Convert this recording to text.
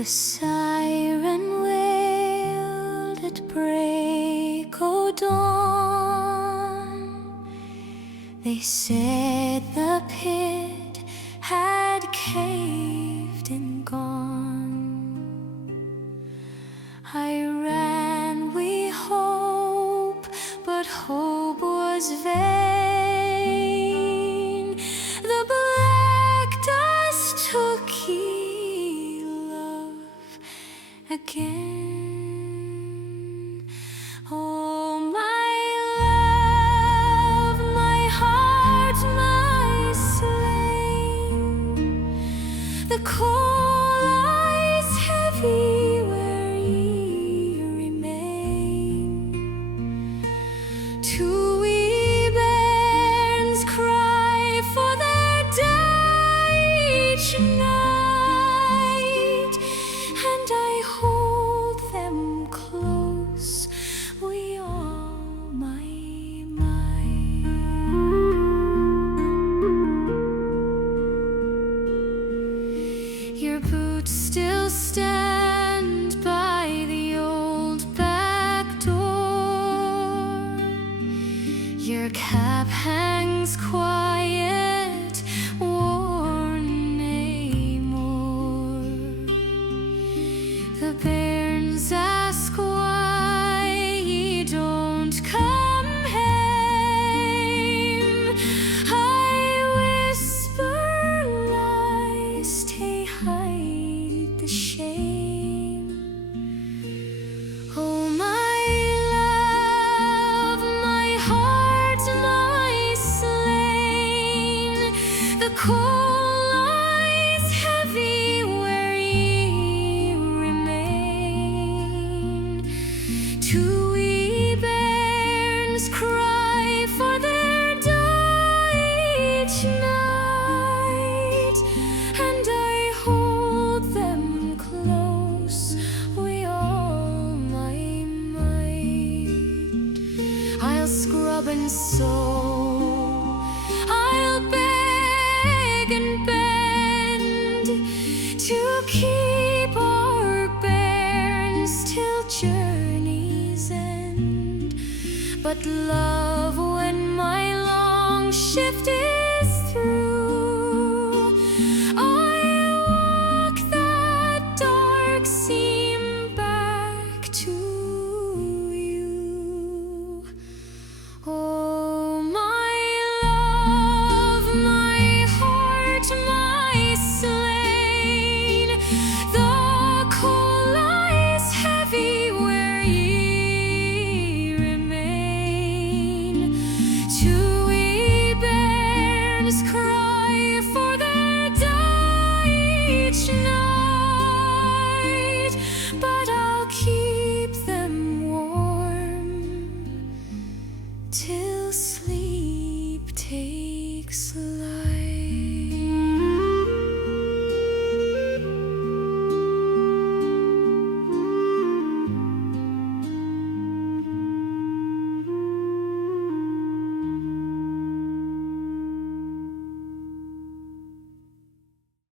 The siren wailed at break o' dawn. They said the pit had caved and gone. I ran wi' hope, but hope was vain. The black dust took ye love again. Oh, my love, my heart, my slain. The coal lies heavy where ye remain. Two wee bairns cry for their day each night, and I hold them close wi' all my might. Your boots still stand by the old back door. Your cap hangs quiet, worn nae more. The bairns ask why ye don't come hame. I whisper lies to hide the shame. Oh, my love, my heart, my slain. The coal lies heavy where ye remain. Two wee bairns cry for their day each night, and I hold them close wi' all my might. I'll scrub and sew, I'll beg and bend to keep our bairns till journey's end. But love, when my long shift is